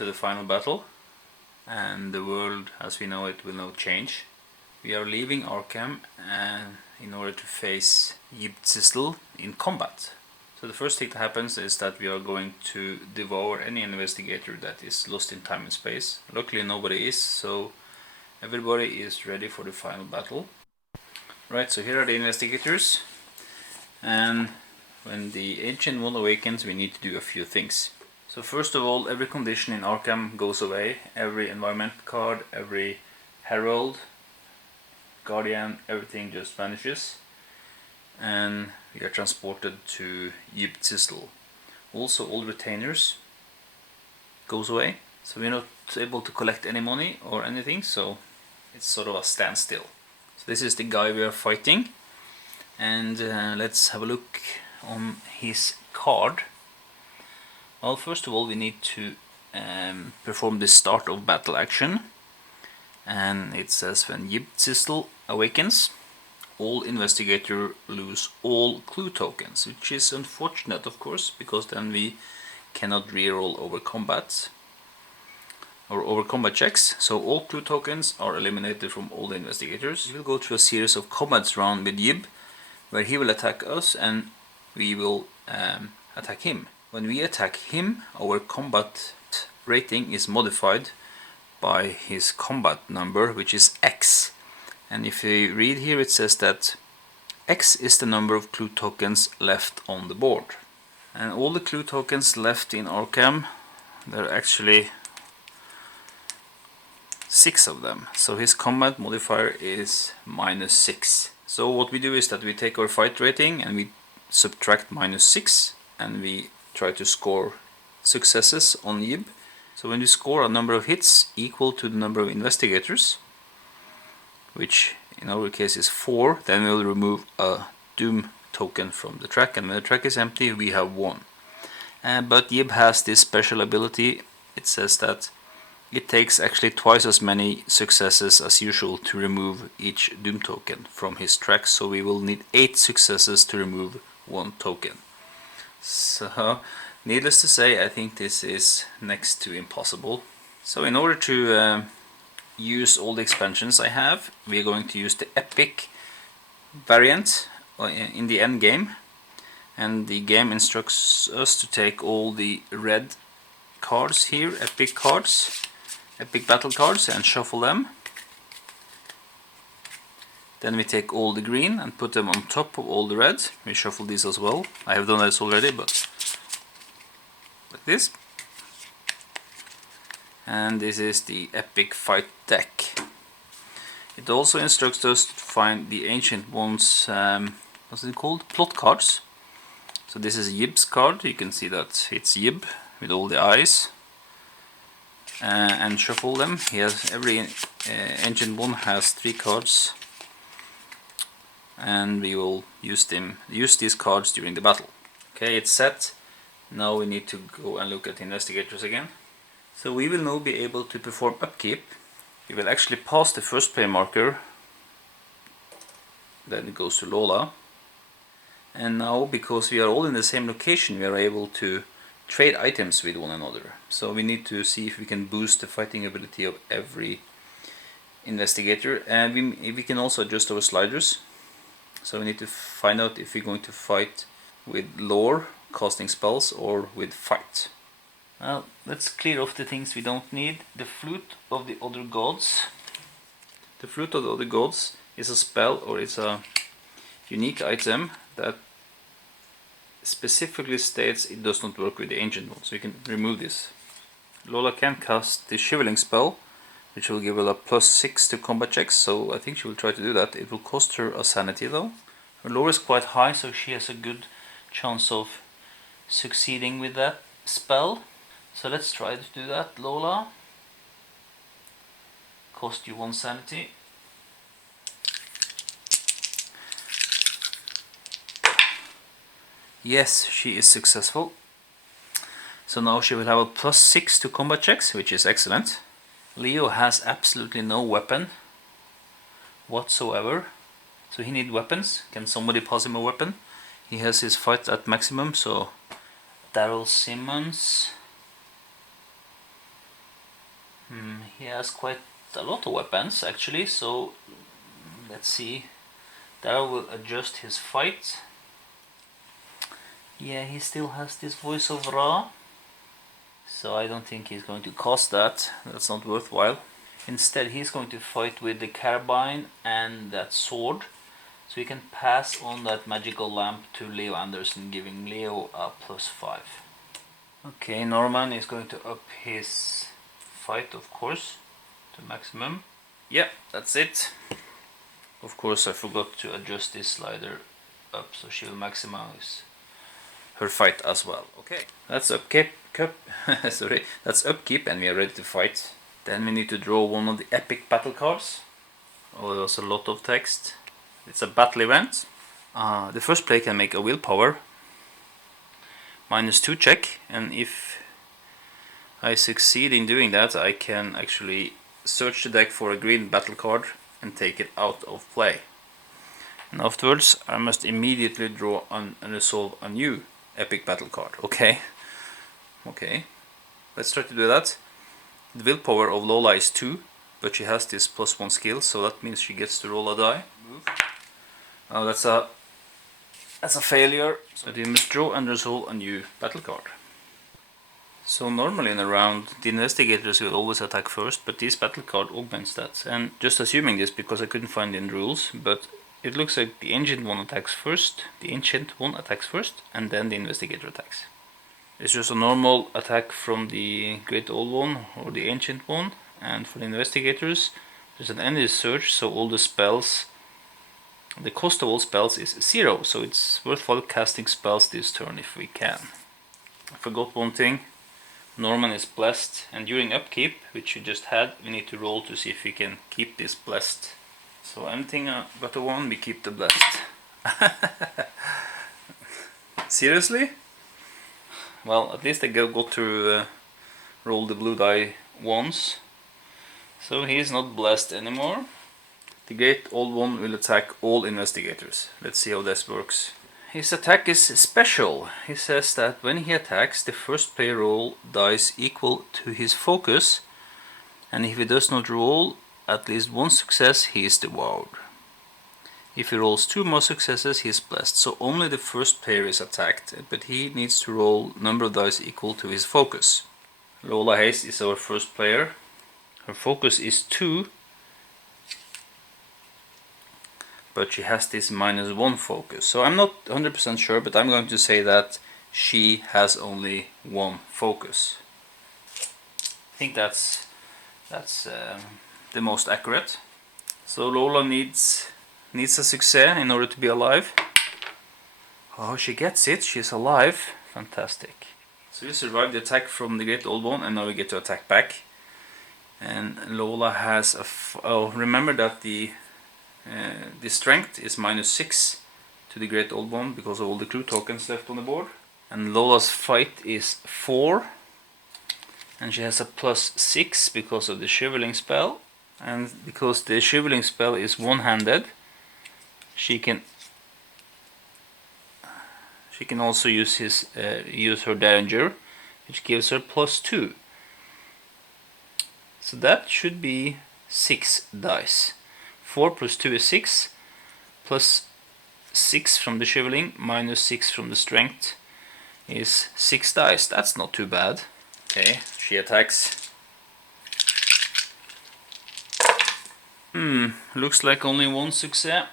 to the final battle, and the world as we know it will now change. We are leaving Arkham in order to face Yggdrasil in combat. So the first thing that happens is that we are going to devour any investigator that is lost in time and space. Luckily nobody is, so everybody is ready for the final battle. Right, so here are the investigators, and when the Ancient One awakens we need to do a few things. So first of all, every condition in Arkham goes away. Every environment card, every herald, guardian, everything just vanishes, and we are transported to Yggdrasil. Also all retainers goes away, so we're not able to collect any money or anything, so it's sort of a standstill. So this is the guy we are fighting, and let's have a look on his card. Well, first of all we need to perform the start of battle action, and it says when Yggdrasil awakens, all investigators lose all clue tokens, which is unfortunate of course, because then we cannot reroll over combat or over combat checks. So all clue tokens are eliminated from all the investigators. We will go through a series of combats round with Yib, where he will attack us and we will attack him. When we attack him, our combat rating is modified by his combat number, which is X. And if you read here, it says that X is the number of clue tokens left on the board. And all the clue tokens left in Arkham, there are actually 6 of them. So his combat modifier is -6. So what we do is that we take our fight rating and we subtract -6, and we try to score successes on Yib. So when we score a number of hits equal to the number of investigators, which in our case is 4, then we will remove a Doom token from the track, and when the track is empty we have 1. But Yib has this special ability. It says that it takes actually twice as many successes as usual to remove each Doom token from his track, so we will need 8 successes to remove 1 token. So needless to say, I think this is next to impossible. So in order to use all the expansions I have, we are going to use the epic variant in the end game, and the game instructs us to take all the red cards here, epic cards, epic battle cards, and shuffle them. Then we take all the green and put them on top of all the red. We shuffle these as well. I have done this already, but like this. And this is the epic fight deck. It also instructs us to find the Ancient One's, what's it called? Plot cards. So this is Yib's card. You can see that it's Yib with all the eyes. And shuffle them. He has, every Ancient One has 3 cards, and we will use these cards during the battle. Okay, it's set. Now we need to go and look at the investigators again. So we will now be able to perform upkeep. We will actually pass the first play marker, then it goes to Lola, and now because we are all in the same location we are able to trade items with one another. So we need to see if we can boost the fighting ability of every investigator, and we can also adjust our sliders. So we need to find out if we're going to fight with lore, casting spells, or with fight. Well, let's clear off the things we don't need. The Flute of the Other Gods. The Flute of the Other Gods is a spell, or it's a unique item that specifically states it does not work with the Ancient One, so you can remove this. Lola can cast the Shivering spell, which will give her a +6 to combat checks, so I think she will try to do that. It will cost her a sanity though. Her lore is quite high, so she has a good chance of succeeding with that spell. So let's try to do that, Lola. Cost you 1 sanity. Yes, she is successful. So now she will have a +6 to combat checks, which is excellent. Leo has absolutely no weapon whatsoever, so he needs weapons. Can somebody pass him a weapon? He has his fight at maximum, so Daryl Simmons. He has quite a lot of weapons actually, so let's see. Daryl will adjust his fight. Yeah, he still has this voice of Ra, so I don't think he's going to cost that. That's not worthwhile. Instead, he's going to fight with the carbine and that sword, so he can pass on that magical lamp to Leo Anderson, giving Leo a +5. Okay, Norman is going to up his fight, of course, to maximum. Yeah, that's it. Of course, I forgot to adjust this slider up, so she'll maximize her fight as well. Okay, that's upkeep. Sorry, that's upkeep, and we are ready to fight. Then we need to draw one of the epic battle cards. Oh, there's a lot of text. It's a battle event. The first player can make a willpower -2 check, and if I succeed in doing that, I can actually search the deck for a green battle card and take it out of play. And afterwards, I must immediately draw and resolve a new epic battle card. Okay, let's try to do that. The willpower of Lola is 2, but she has this +1 skill, so that means she gets to roll a die. Move. Oh, that's a failure. So we must draw and resolve a new battle card. So normally in a round, the investigators will always attack first, but this battle card augments that. And just assuming this because I couldn't find in rules, but it looks like the ancient one attacks first, and then the investigator attacks. It's just a normal attack from the Great Old One or the Ancient One, and for the investigators there's an endless search, so all the spells, the cost of all spells is 0, so it's worthwhile casting spells this turn if we can. I forgot one thing. Norman is blessed, and during upkeep, which we just had, we need to roll to see if we can keep this blessed. So anything but a 1, we keep the blessed. Seriously? Well, at least I got to roll the blue die once, so he is not blessed anymore. The Great Old One will attack all investigators. Let's see how this works. His attack is special. He says that when he attacks, the first player roll dice equal to his focus, and if he does not roll at least one success, he is devoured. If he rolls 2 more successes, he is blessed. So only the first player is attacked, but he needs to roll number of dice equal to his focus. Lola Hayes is our first player. Her focus is 2, but she has this -1 focus. So I'm not 100% sure, but I'm going to say that she has only 1 focus. I think that's the most accurate. So Lola needs a success in order to be alive. Oh, she gets it. She's alive. Fantastic. So we survived the attack from the Great Old One, and now we get to attack back. And Lola has remember that the strength is -6 to the Great Old One because of all the clue tokens left on the board. And Lola's fight is 4, and she has a +6 because of the shriveling spell. And because the shriveling spell is one-handed, she can also use her Derringer, which gives her +2. So that should be 6 dice. 4 + 2 is 6, +6 from the shriveling, -6 from the strength is 6 dice. That's not too bad. Okay, she attacks. Looks like only 1 success.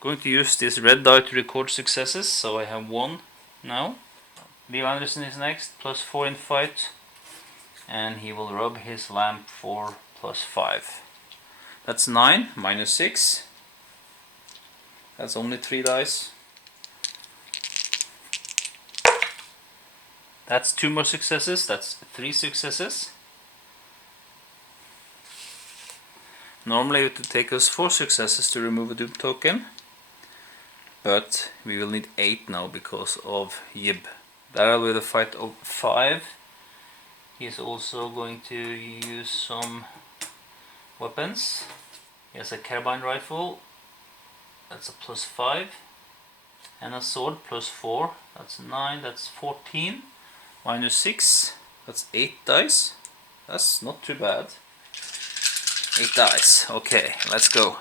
Going to use this red die to record successes, so I have 1 now. Leo Anderson is next, +4 in fight, and he will rub his lamp for +5. That's 9, -6. That's only 3 dice. That's 2 more successes, that's 3 successes. Normally it would take us 4 successes to remove a dupe token, but we will need 8 now because of Yib. Daryl with a fight of 5. He is also going to use some weapons. He has a carbine rifle, that's a +5, and a sword +4, that's 9, that's 14, -6, that's 8 dice. That's not too bad. 8 dice. Okay, let's go.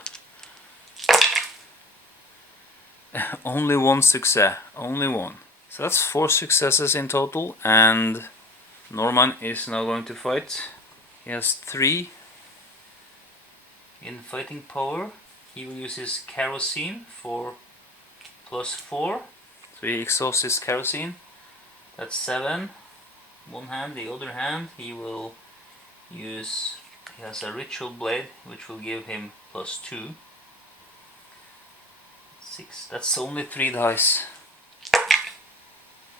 Only one success. Only one. So that's 4 successes in total, and Norman is now going to fight. He has 3 in fighting power. He will use his kerosene for +4. So he exhausts his kerosene. That's 7. One hand. The other hand he will use. He has a ritual blade which will give him +2. 6. That's only 3 dice.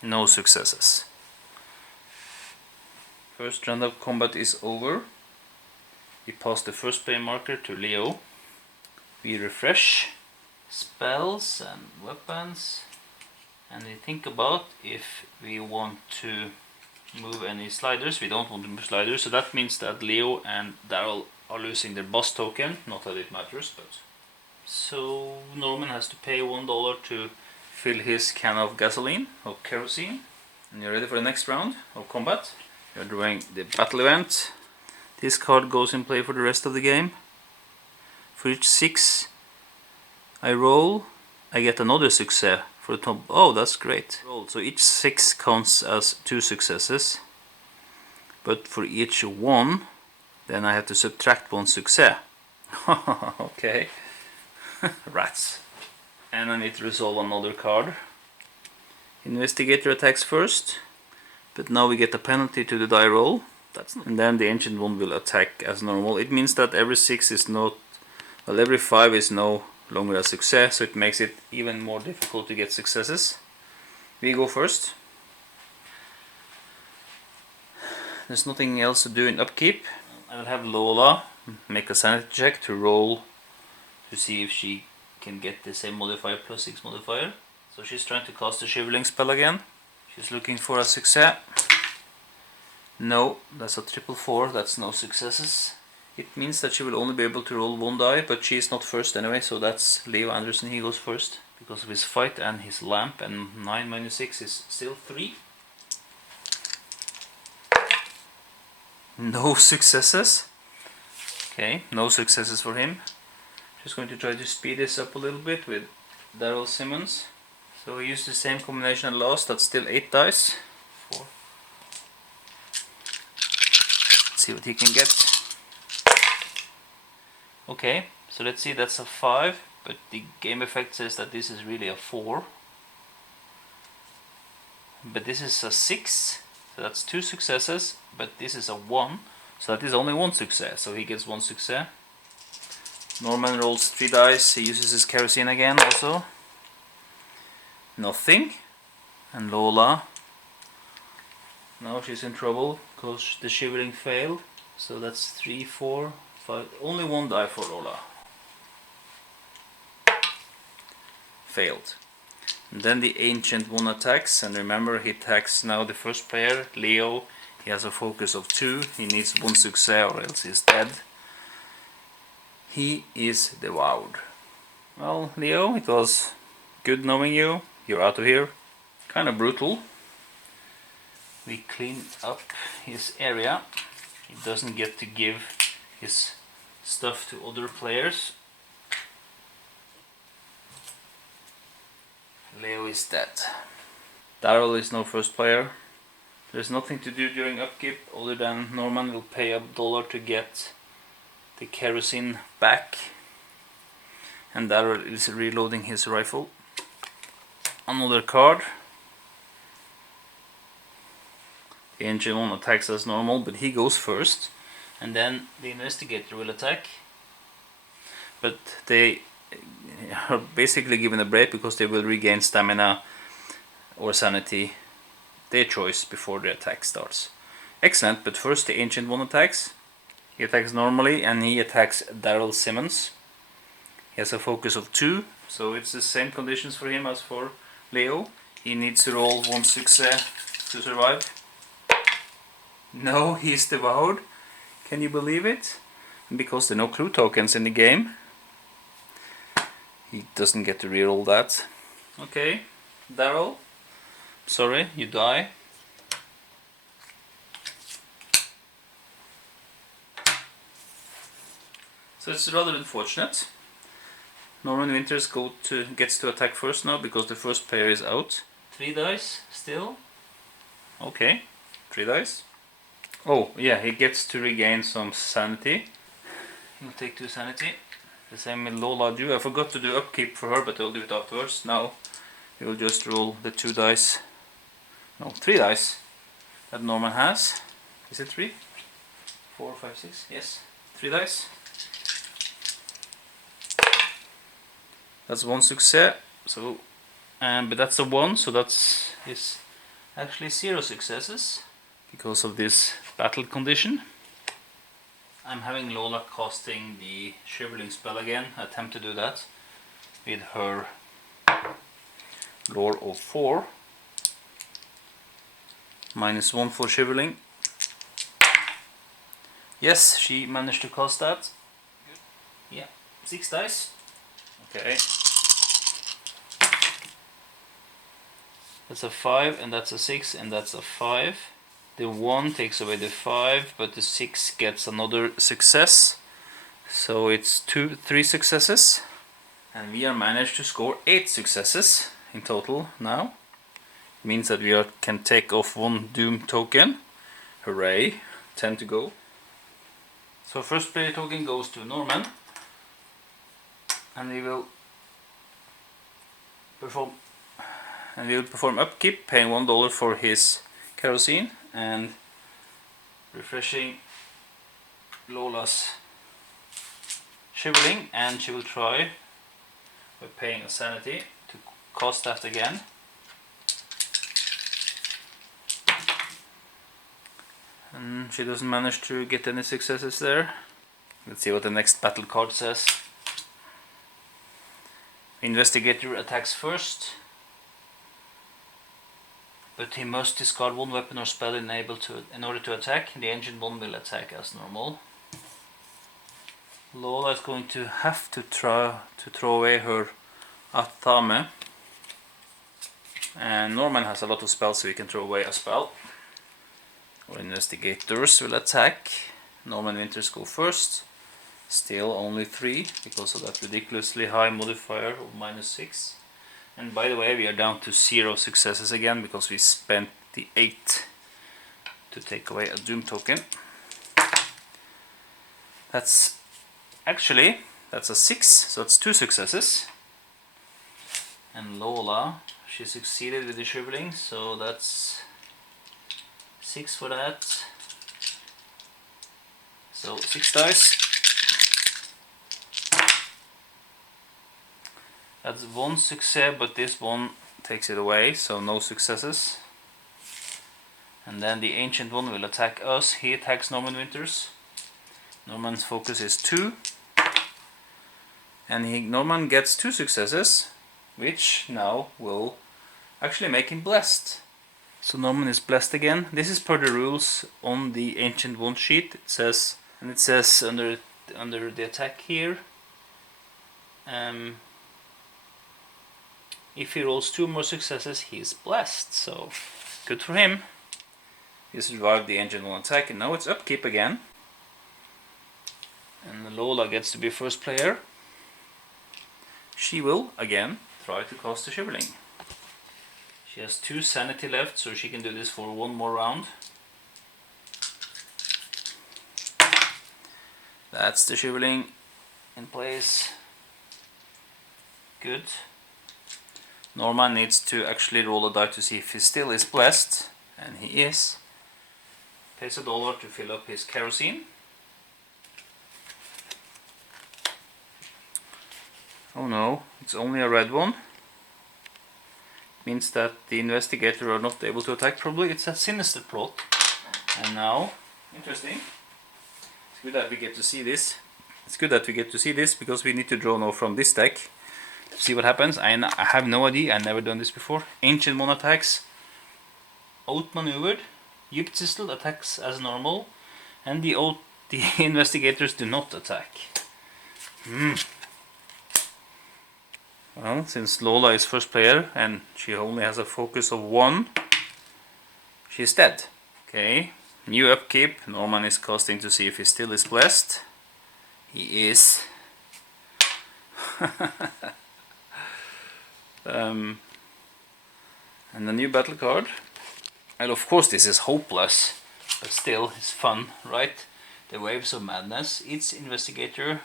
No successes. First round of combat is over. We pass the first play marker to Leo. We refresh spells and weapons, and we think about if we want to move any sliders. We don't want to move sliders, so that means that Leo and Daryl are losing their boss token. Not that it matters, but so Norman has to pay $1 to fill his can of gasoline or kerosene. And you're ready for the next round of combat. You're drawing the battle event. This card goes in play for the rest of the game. For each 6 I roll, I get another success for the top. Oh, that's great. So each 6 counts as 2 successes. But for each 1, then I have to subtract 1 success. Okay. Rats. And I need to resolve another card. Investigator attacks first, but now we get a penalty to the die roll. And then the ancient one will attack as normal. It means that every 6 is not, well, every 5 is no longer a success, so it makes it even more difficult to get successes. We go first. There's nothing else to do in upkeep. I'll have Lola make a sanity check to roll to see if she can get the same modifier +6 modifier. So she's trying to cast the shivering spell again. She's looking for a success. No, that's a 444, that's no successes. It means that she will only be able to roll 1 die, but she's not first anyway, so that's Leo Anderson, he goes first. Because of his fight and his lamp, and 9 minus 6 is still 3. No successes. Okay, no successes for him. Just going to try to speed this up a little bit with Daryl Simmons. So we use the same combination as last, that's still 8 dice. 4. Let's see what he can get. Okay, so let's see, that's a 5, but the game effect says that this is really a 4. But this is a 6, so that's 2 successes, but this is a 1, so that is only 1 success, so he gets 1 success. Norman rolls 3 dice, he uses his kerosene again also. Nothing. And Lola, now she's in trouble because the shivering failed, so that's 3, 4, 5, only 1 die for Lola. Failed. And then the ancient one attacks, and remember he attacks now the first player, Leo. He has a focus of 2, he needs 1 success or else he's dead. He is devoured. Well, Leo, it was good knowing you. You're out of here. Kind of brutal. We clean up his area. He doesn't get to give his stuff to other players. Leo is dead. Daryl is now first player. There's nothing to do during upkeep other than Norman will pay $1 to get the kerosene back. And Daryl is reloading his rifle. Another card. The ancient one attacks as normal, but he goes first. And then the investigator will attack. But they are basically given a break because they will regain stamina or sanity, their choice, before the attack starts. Excellent, but first the ancient one attacks. He attacks normally and he attacks Daryl Simmons. He has a focus of 2, so it's the same conditions for him as for Leo. He needs to roll 1 success to survive. No, he's devoured. Can you believe it? And because there are no clue tokens in the game, he doesn't get to reroll that. Okay, Daryl, sorry, you die. So it's rather unfortunate. Norman Winters gets to attack first now because the first player is out. 3 dice still. Okay, 3 dice. Oh yeah, he gets to regain some sanity. He'll take 2 sanity. The same with Lola do. I forgot to do upkeep for her, but I'll do it afterwards. Now we'll just roll the 2 dice. No, 3 dice that Norman has. Is it 3? 4, 5, 6? Yes, 3 dice. That's 1 success. So, but that's a 1, so that's is actually 0 successes because of this battle condition. I'm having Lola casting the shriveling spell again. Attempt to do that with her lore of 4. -1 for shriveling. Yes, she managed to cast that. Yeah, 6 dice. Okay. That's a 5, and that's a 6, and that's a 5. The 1 takes away the 5, but the 6 gets another success. So it's 3 successes. And we are managed to score 8 successes in total now. It means that we can take off 1 Doom token. Hooray, 10 to go. So first player token goes to Norman. And we will perform upkeep, paying $1 for his kerosene and refreshing Lola's shivering, and she will try by paying a sanity to cast that again. And she doesn't manage to get any successes there. Let's see what the next battle card says. Investigator attacks first, but he must discard 1 weapon or spell in order to attack. The ancient one will attack as normal. Lola is going to have to try to throw away her Athame. And Norman has a lot of spells, so he can throw away a spell. Our investigators will attack. Norman Winters go first. Still only 3 because of that ridiculously high modifier of -6. And by the way, we are down to 0 successes again because we spent the 8 to take away a Doom token. That's a 6, so that's 2 successes. And Lola, she succeeded with the shriveling, so that's 6 for that. So 6 dice. That's 1 success, but this one takes it away, so no successes. And then the ancient one will attack us. He attacks Norman Winters. Norman's focus is 2. And Norman gets 2 successes, which now will actually make him blessed. So Norman is blessed again. This is per the rules on the ancient one sheet. It says under the attack here, if he rolls 2 more successes, he is blessed. So good for him. He survived the ancient one attack, and now it's upkeep again. And Lola gets to be first player. She will again try to cast the shivering. She has 2 sanity left, so she can do this for 1 more round. That's the shivering in place. Good. Norman needs to actually roll a die to see if he still is blessed, and he is. Pays $1 to fill up his kerosene. Oh no, it's only a red one. Means that the investigator are not able to attack. Probably it's a sinister plot. And now, interesting. It's good that we get to see this. It's good that we get to see this because we need to draw now from this deck to see what happens. I have no idea. I've never done this before. Ancient One attacks. Outmaneuvered. Yggdrasil attacks as normal, and the investigators do not attack. Well, since Lola is first player and she only has a focus of 1, she's dead. Okay, new upkeep. Norman is casting to see if he still is blessed. He is. And a new battle card. And of course this is hopeless, but still it's fun, right? The Waves of Madness. Each investigator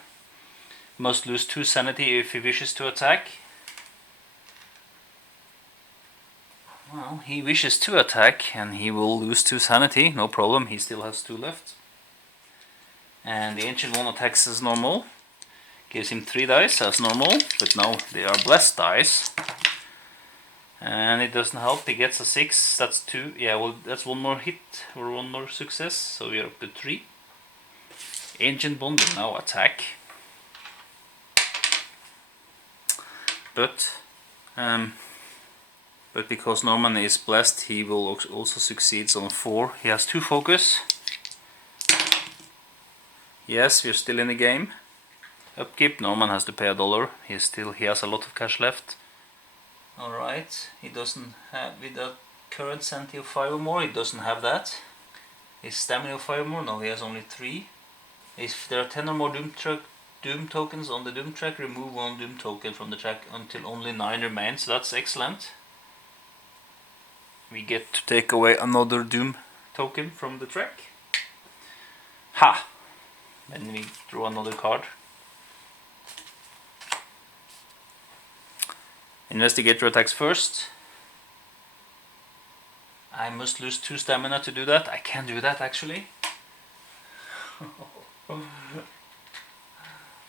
must lose 2 sanity if he wishes to attack. Well, he wishes to attack and he will lose 2 sanity, no problem, he still has 2 left. And the Ancient One attacks as normal. Gives him 3 dice as normal, but now they are blessed dice. And it doesn't help, he gets a 6, that's 2, yeah, well that's 1 more hit or 1 more success, so we are up to 3. Ancient Bond will now attack. But because Norman is blessed, he will also succeed on 4. He has 2 focus. Yes, we're still in the game. Upkeep, Norman has to pay $1. He has a lot of cash left. Alright, he doesn't have, with a current sanity of 5 or more, he doesn't have that. His stamina of 5 or more, no, he has only 3. If there are 10 or more Doom tokens on the Doom track, remove 1 Doom token from the track until only 9 remain, so that's excellent. We get to take away another Doom token from the track. Ha! Then we draw another card. Investigator attacks first. I must lose 2 stamina to do that. I can do that actually.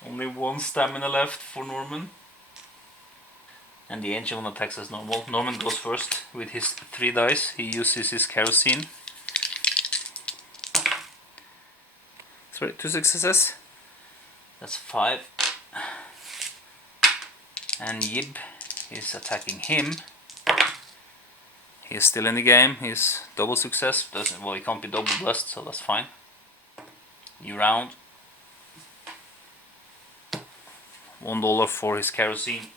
Only 1 stamina left for Norman. And the Ancient One attacks as normal. Norman goes first with his 3 dice. He uses his kerosene. Sorry, 2 successes. That's 5. And Yib is attacking him. He's still in the game. He's double success. Well, he can't be double blessed, so that's fine. New round. $1 for his kerosene.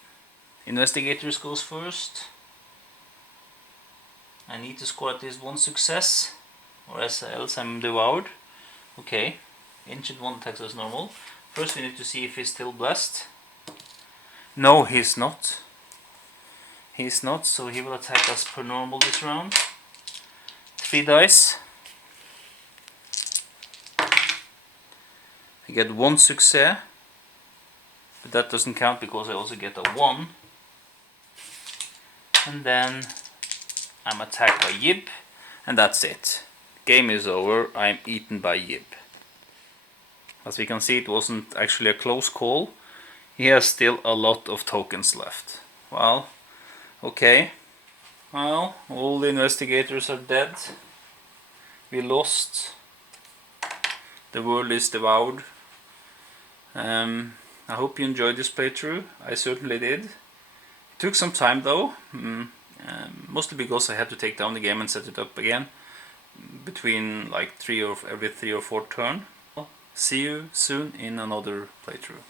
Investigators goes first. I need to score at least 1 success, or else I'm devoured. Okay. Ancient One attacks as normal. First we need to see if he's still blessed. No, he's not. He's not, so he will attack as per normal this round. 3 dice. I get 1 success, but that doesn't count because I also get a 1. And then I'm attacked by Yib, and that's it. Game is over, I'm eaten by Yib. As we can see, it wasn't actually a close call. He has still a lot of tokens left. Well, okay. Well, all the investigators are dead. We lost. The world is devoured. I hope you enjoyed this playthrough. I certainly did. It took some time though. Mostly because I had to take down the game and set it up again. Between like every 3 or 4 turns. See you soon in another playthrough.